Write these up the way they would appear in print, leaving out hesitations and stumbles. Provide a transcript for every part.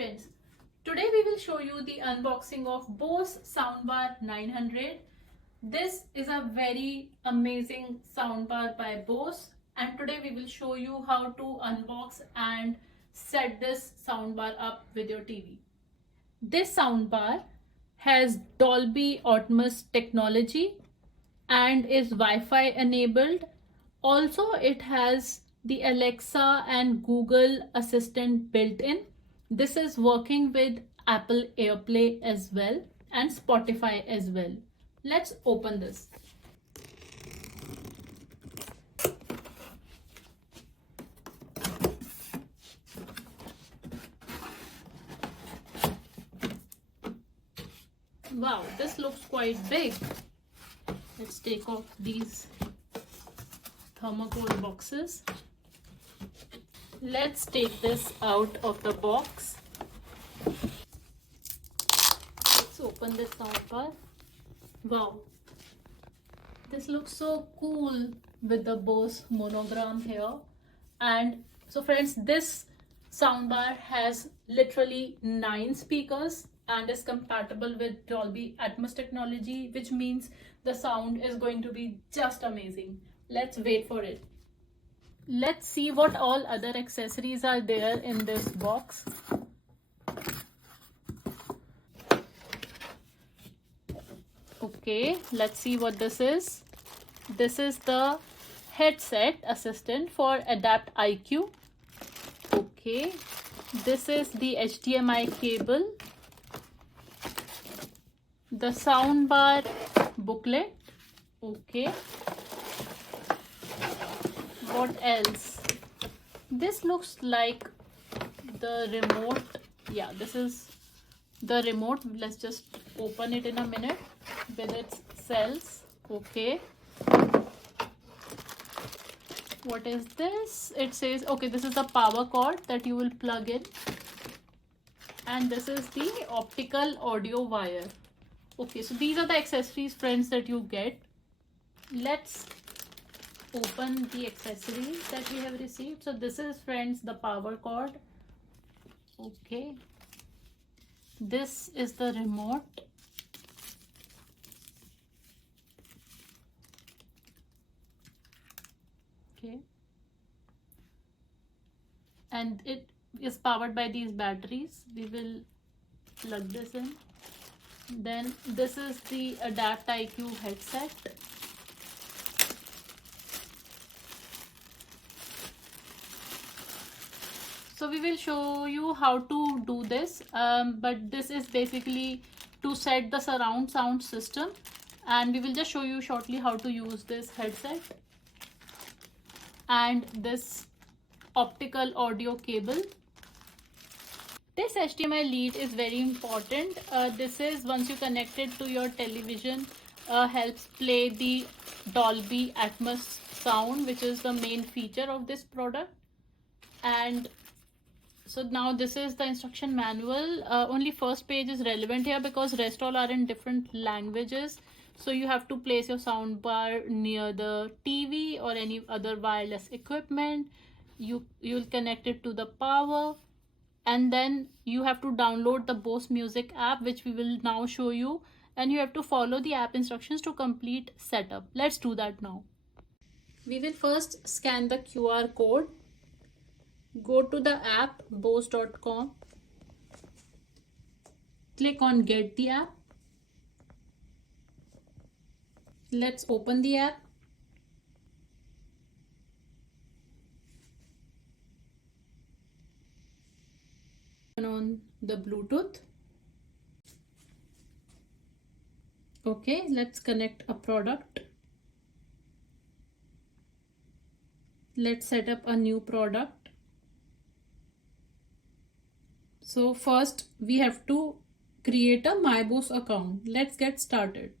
friends, today we will show you the unboxing of Bose Soundbar 900. This is a very amazing soundbar by Bose, and today we will show you how to unbox and set this soundbar up with your TV. This soundbar has Dolby Atmos technology and is Wi-Fi enabled. Also, it has the Alexa and Google Assistant built in. This is working with Apple AirPlay as well and Spotify as well. Let's open this. Wow, this looks quite big. Let's take off these thermocol boxes. Let's take this out of the box. Let's open this soundbar. Wow, this looks so cool with the Bose monogram here. And so friends, this soundbar has literally 9 speakers and is compatible with Dolby Atmos technology, which means the sound is going to be just amazing. Let's wait for it. Let's see what all other accessories are there in this box. Okay, let's see what this is. This is the headset assistant for Adaptiq. Okay, this is the HDMI cable, the soundbar booklet. Okay, what else? This looks like the remote. Yeah, this is the remote. Let's just open it in a minute with its cells. Okay, what is this? It says, okay, this is the power cord that you will plug in, and this is the optical audio wire. Okay, so these are the accessories, friends, that you get. Let's open the accessories that we have received. So this is, friends, the power cord. Okay, this is the remote. Okay, and it is powered by these batteries. We will plug this in. Then this is the Adaptiq headset. So we will show you how to do this, but this is basically to set the surround sound system, and we will just show you shortly how to use this headset and this optical audio cable. This HDMI lead is very important. This is, once you connect it to your television, helps play the Dolby Atmos sound, which is the main feature of this product. And so now this is the instruction manual. Only first page is relevant here because rest all are in different languages. So you have to place your soundbar near the TV or any other wireless equipment. You'll connect it to the power, and then you have to download the Bose Music app, which we will now show you, and you have to follow the app instructions to complete setup. Let's do that now. We will first scan the QR code. Go to the app bose.com, click on get the app. Let's open the app. Turn on the Bluetooth. Okay, let's connect a product. Let's set up a new product. So first we have to create a My Bose account. Let's get started.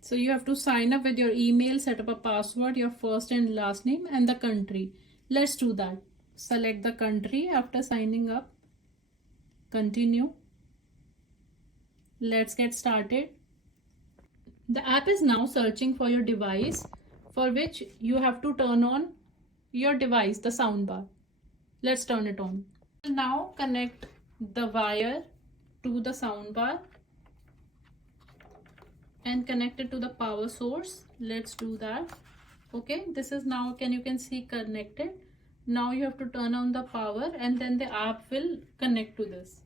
So you have to sign up with your email, set up a password, your first and last name, and the country. Let's do that. Select the country after signing up. Continue. Let's get started. The app is now searching for your device. for which you have to turn on your device, the soundbar. Let's turn it on. Now connect the wire to the soundbar and connect it to the power source. Let's do that. Okay, this is now you can see connected. Now you have to turn on the power and then the app will connect to this.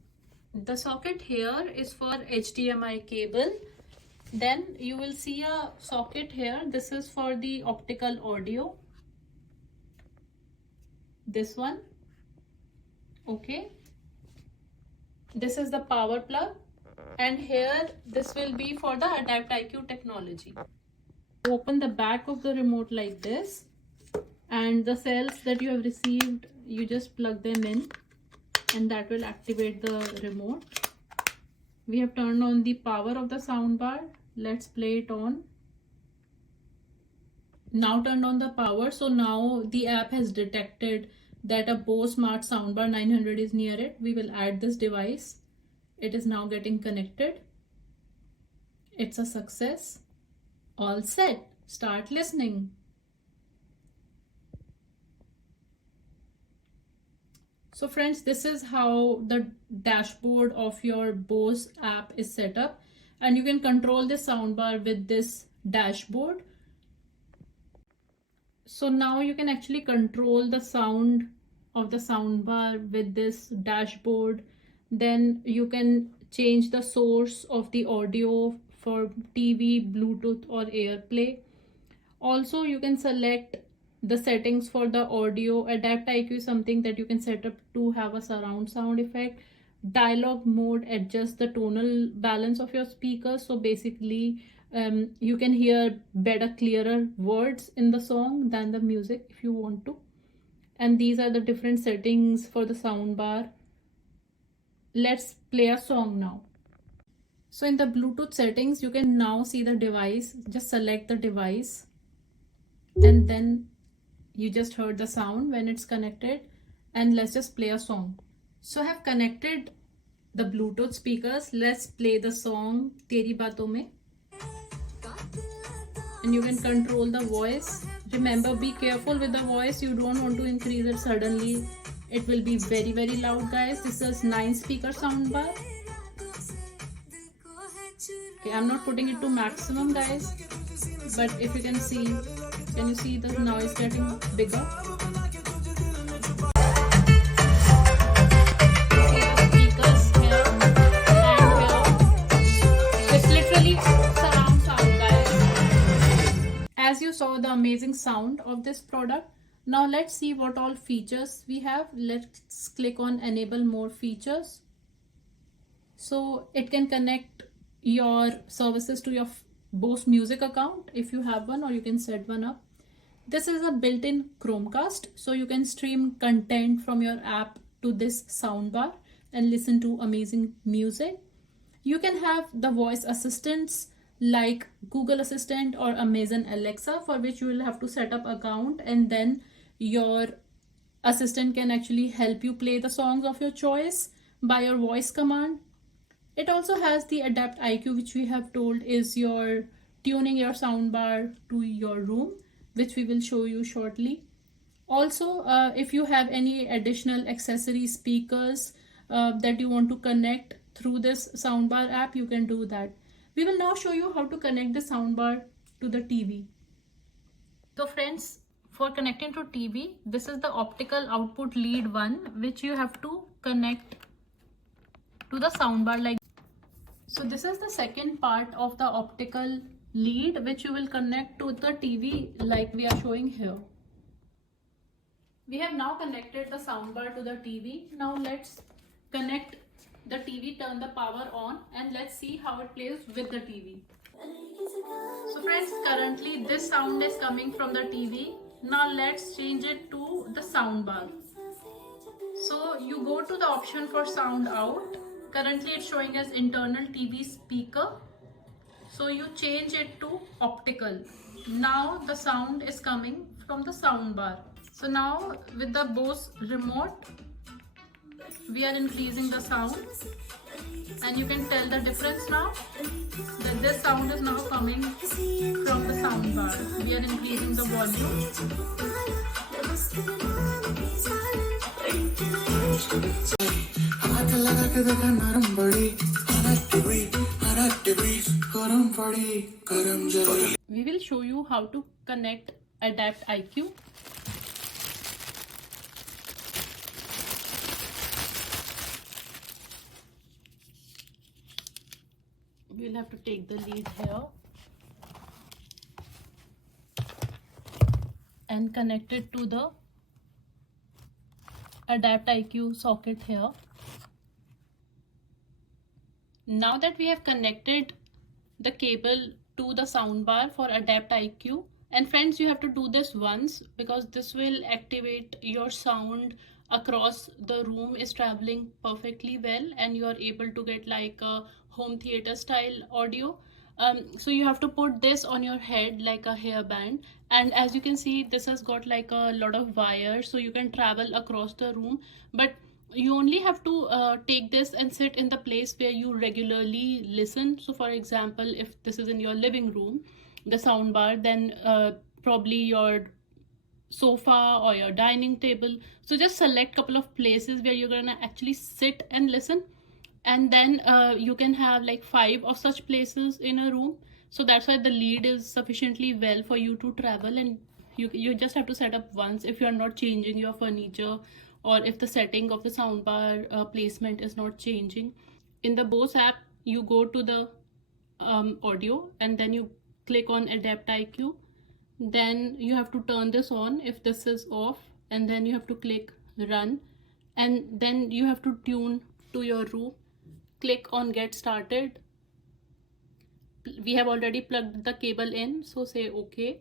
The socket here is for HDMI cable. Then you will see a socket here. This is for the optical audio. This one. Okay. This is the power plug. And here this will be for the Adaptiq technology. Open the back of the remote like this. And the cells that you have received, you just plug them in. And that will activate the remote. We have turned on the power of the soundbar. Let's play it on. Now turned on the power. So now the app has detected that a Bose Smart Soundbar 900 is near it. We will add this device. It is now getting connected. It's a success. All set. Start listening. So friends, this is how the dashboard of your Bose app is set up, and you can control the soundbar with this dashboard. So now you can actually control the sound of the soundbar with this dashboard. Then you can change the source of the audio for TV, Bluetooth or AirPlay. Also, you can select the settings for the audio. Adaptiq is something that you can set up to have a surround sound effect. Dialogue mode adjusts the tonal balance of your speakers. So basically, you can hear better, clearer words in the song than the music if you want to. And these are the different settings for the soundbar. Let's play a song now. So in the Bluetooth settings, you can now see the device. Just select the device and then you just heard the sound when it's connected, and let's just play a song. So I have connected the Bluetooth speakers. Let's play the song Teri Baaton Mein. And you can control the voice. Remember, be careful with the voice. You don't want to increase it suddenly. It will be very, very loud, guys. This is 9 speaker soundbar. Okay, I'm not putting it to maximum, guys. But if you can see, can you see the noise getting bigger? See the speakers here and here. It's literally surround sound, guys. As you saw the amazing sound of this product, now let's see what all features we have. Let's click on enable more features. So it can connect your services to your Bose Music account if you have one, or you can set one up. This is a built-in Chromecast, so you can stream content from your app to this soundbar and listen to amazing music. You can have the voice assistants like Google Assistant or Amazon Alexa, for which you will have to set up an account, and then your assistant can actually help you play the songs of your choice by your voice command. It also has the Adaptiq, which we have told is your tuning your soundbar to your room, which we will show you shortly. Also, if you have any additional accessory speakers that you want to connect through this soundbar app, you can do that. We will now show you how to connect the soundbar to the TV. So friends, for connecting to TV, this is the optical output lead one, which you have to connect to the soundbar like. So this is the second part of the optical lead, which you will connect to the TV like we are showing here. We have now connected the soundbar to the TV. Now let's connect the TV, turn the power on, and let's see how it plays with the TV. So friends, currently this sound is coming from the TV. Now let's change it to the soundbar. So you go to the option for sound out. Currently it's showing as internal TV speaker. So you change it to optical. Now the sound is coming from the soundbar. So now with the Bose remote, We are increasing the sound, and you can tell the difference now that this sound is now coming from the sound bar. We are increasing the volume. We will show you how to connect Adaptiq. We'll have to take the lead here and connect it to the Adaptiq socket here. Now that we have connected the cable to the soundbar for Adaptiq, and friends, you have to do this once because this will activate your sound across the room is traveling perfectly well, and you are able to get like a home theater style audio. So you have to put this on your head like a hairband, and as you can see, this has got like a lot of wires, so you can travel across the room. But you only have to take this and sit in the place where you regularly listen. So for example, if this is in your living room, the soundbar, then probably your sofa or your dining table. So just select couple of places where you're gonna actually sit and listen, and then you can have like 5 of such places in a room. So that's why the lead is sufficiently well for you to travel, and you just have to set up once if you are not changing your furniture, or if the setting of the soundbar placement is not changing. In the Bose app, you go to the audio, and then you click on Adaptiq. Then you have to turn this on if this is off, and then you have to click run, and then you have to tune to your room. Click on get started. We have already plugged the cable in, so say okay,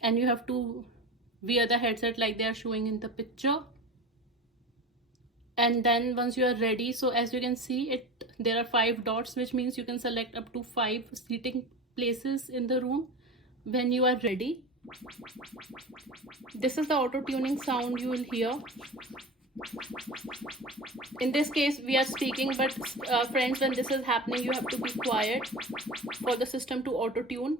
and you have to wear the headset like they are showing in the picture. And then once you are ready, so as you can see it, there are 5 dots, which means you can select up to 5 seating places in the room. When you are ready, this is the auto tuning sound you will hear. In this case we are speaking, but friends, when this is happening, you have to be quiet for the system to auto tune.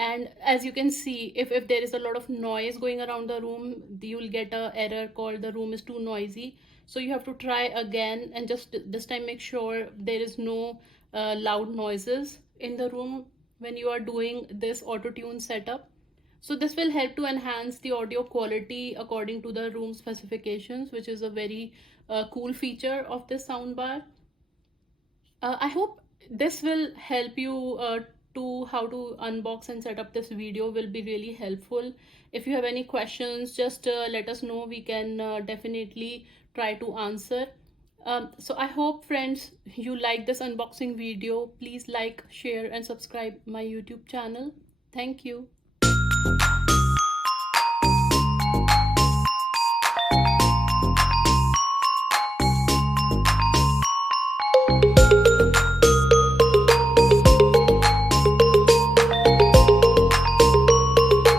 And as you can see, if there is a lot of noise going around the room, you will get an error called the room is too noisy. So you have to try again, and just this time make sure there is no loud noises in the room when you are doing this auto tune setup. So this will help to enhance the audio quality according to the room specifications, which is a very cool feature of this soundbar. I hope this will help you to how to unbox and set up this video will be really helpful. If you have any questions, just let us know. We can definitely try to answer. So I hope, friends, you like this unboxing video. Please like, share, and subscribe my YouTube channel. Thank you.